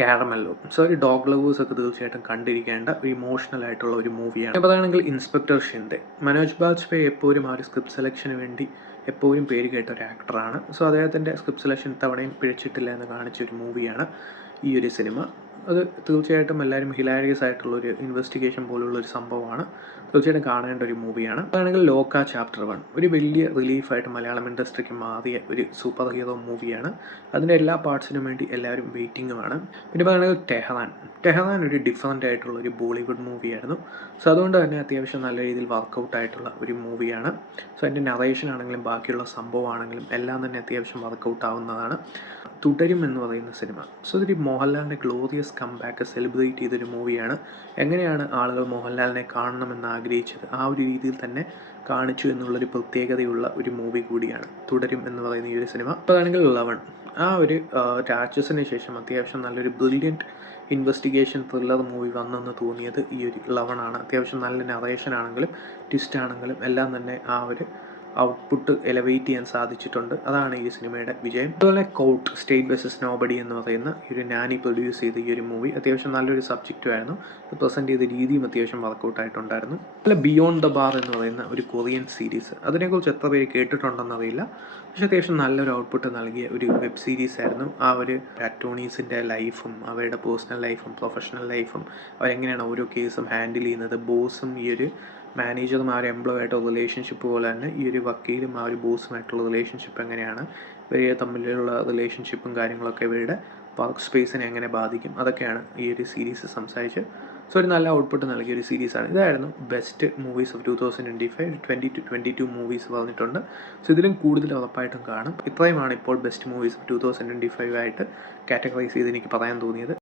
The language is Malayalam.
കാരമല്ലോ. സോ ഒരു ഡോഗ് ലവേഴ്സൊക്കെ തീർച്ചയായിട്ടും കണ്ടിരിക്കേണ്ട ഒരു ഇമോഷണൽ ആയിട്ടുള്ള ഒരു മൂവിയാണ്. ഞാൻ പറയുകയാണെങ്കിൽ ഇൻസ്പെക്ടർ ഷിൻഡെ. മനോജ് ബാജ്പേയി എപ്പോഴും ആ ഒരു സ്ക്രിപ്റ്റ് സെലക്ഷന് വേണ്ടി എപ്പോഴും പേര് കേട്ട ഒരു ആക്ടറാണ്. സോ അദ്ദേഹത്തിൻ്റെ സ്ക്രിപ്റ്റ് സെലക്ഷൻ തവണയും പിഴച്ചിട്ടില്ല എന്ന് കാണിച്ച ഒരു മൂവിയാണ് ഈ ഒരു സിനിമ. അത് തീർച്ചയായിട്ടും എല്ലാവരും ഹിലാരിയസ് ആയിട്ടുള്ളൊരു ഇൻവെസ്റ്റിഗേഷൻ പോലുള്ളൊരു സംഭവമാണ്. തീർച്ചയായിട്ടും കാണേണ്ട ഒരു മൂവിയാണ്. അതാണെങ്കിൽ ലോക ചാപ്റ്റർ 1 ഒരു വലിയ റിലീഫായിട്ട് മലയാളം ഇൻഡസ്ട്രിക്ക് മാറിയ ഒരു സൂപ്പർ ഹീറോ മൂവിയാണ്. അതിൻ്റെ എല്ലാ പാർട്സിനും വേണ്ടി എല്ലാവരും വെയിറ്റിംഗുമാണ്. പിന്നെ പറയുകയാണെങ്കിൽ ടെഹ്റാൻ ഒരു ഡിഫറൻ്റ് ആയിട്ടുള്ള ഒരു ബോളിവുഡ് മൂവിയായിരുന്നു. സോ അതുകൊണ്ട് തന്നെ അത്യാവശ്യം നല്ല രീതിയിൽ വർക്കൗട്ട് ആയിട്ടുള്ള ഒരു മൂവിയാണ്. സോ അതിൻ്റെ നറേഷൻ ആണെങ്കിലും ബാക്കിയുള്ള സംഭവമാണെങ്കിലും എല്ലാം തന്നെ അത്യാവശ്യം വർക്കൗട്ട് ആവുന്നതാണ്. തുടരും എന്ന് പറയുന്ന സിനിമ. സോ ഇതൊരു മോഹൻലാലിൻ്റെ ഗ്ലോറിയസ് കംബാക്ക് സെലിബ്രേറ്റ് ചെയ്തൊരു മൂവിയാണ്. എങ്ങനെയാണ് ആളുകൾ മോഹൻലാലിനെ കാണണമെന്ന് ആഗ്രഹിച്ചത് ആ ഒരു രീതിയിൽ തന്നെ കാണിച്ചു എന്നുള്ളൊരു പ്രത്യേകതയുള്ള ഒരു മൂവി കൂടിയാണ് തുടരും എന്ന് പറയുന്ന ഈ ഒരു സിനിമ. അപ്പോൾ അതാണെങ്കിൽ 11 ആ ഒരു രാക്ഷസിന് ശേഷം അത്യാവശ്യം നല്ലൊരു ബ്രില്യൻറ്റ് ഇൻവെസ്റ്റിഗേഷൻ ത്രില്ലർ മൂവി വന്നെന്ന് തോന്നിയത് ഈ ഒരു 11 ആണ്. അത്യാവശ്യം നല്ല നറേഷൻ ആണെങ്കിലും ട്വിസ്റ്റ് ആണെങ്കിലും എല്ലാം തന്നെ ആ ഒരു ഔട്ട്പുട്ട് എലവേറ്റ് ചെയ്യാൻ സാധിച്ചിട്ടുണ്ട്. അതാണ് ഈ സിനിമയുടെ വിജയം. അതുപോലെ കൗട്ട് സ്റ്റേറ്റ് വേഴ്സസ് നോബഡി എന്ന് പറയുന്ന ഈ ഒരു നാനി പ്രൊഡ്യൂസ് ചെയ്ത ഈ ഒരു മൂവി അത്യാവശ്യം നല്ലൊരു സബ്ജക്റ്റുമായിരുന്നു. പ്രസൻറ്റ് ചെയ്ത രീതിയും അത്യാവശ്യം വർക്കൗട്ട് ആയിട്ടുണ്ടായിരുന്നു. അതുപോലെ ബിയോണ്ട് ദ ബാർ എന്ന് പറയുന്ന ഒരു കൊറിയൻ സീരീസ്, അതിനെക്കുറിച്ച് എത്ര പേര് കേട്ടിട്ടുണ്ടെന്നറിയില്ല. പക്ഷേ അത്യാവശ്യം നല്ലൊരു ഔട്ട്പുട്ട് നൽകിയ ഒരു വെബ് സീരീസ് ആയിരുന്നു. ആ ഒരു അറ്റോർണീസിൻ്റെ ലൈഫും അവരുടെ പേഴ്സണൽ ലൈഫും പ്രൊഫഷണൽ ലൈഫും അവരെങ്ങനെയാണ് ഓരോ കേസും ഹാൻഡിൽ ചെയ്യുന്നത്, ബോസും ഈ ഒരു മാനേജറും ആ ഒരു എംപ്ലോയി ആയിട്ടുള്ള റിലേഷൻഷിപ്പ് പോലെ തന്നെ ഈ ഒരു വക്കീലും ആ ഒരു ബോസുമായിട്ടുള്ള റിലേഷൻഷിപ്പ് എങ്ങനെയാണ്, ഇവർ തമ്മിലുള്ള റിലേഷൻഷിപ്പും കാര്യങ്ങളൊക്കെ ഇവരുടെ വർക്ക് സ്പേസിനെ എങ്ങനെ ബാധിക്കും, അതൊക്കെയാണ് ഈ ഒരു സീരീസ് സംസാരിച്ച്. സോ ഒരു നല്ല ഔട്ട്പുട്ട് നൽകിയ ഒരു സീരീസാണ്. ഇതായിരുന്നു ബെസ്റ്റ് മൂവീസ് ഓഫ് 2025. 20-22 മൂവീസ് പറഞ്ഞിട്ടുണ്ട്. സോ ഇതിലും കൂടുതൽ ഉറപ്പായിട്ടും കാണും. ഇത്രയുമാണ് ഇപ്പോൾ ബെസ്റ്റ് മൂവീസ് ഓഫ് 2025 ആയിട്ട് കാറ്റഗറൈസ് ചെയ്ത് എനിക്ക് പറയാൻ തോന്നിയത്.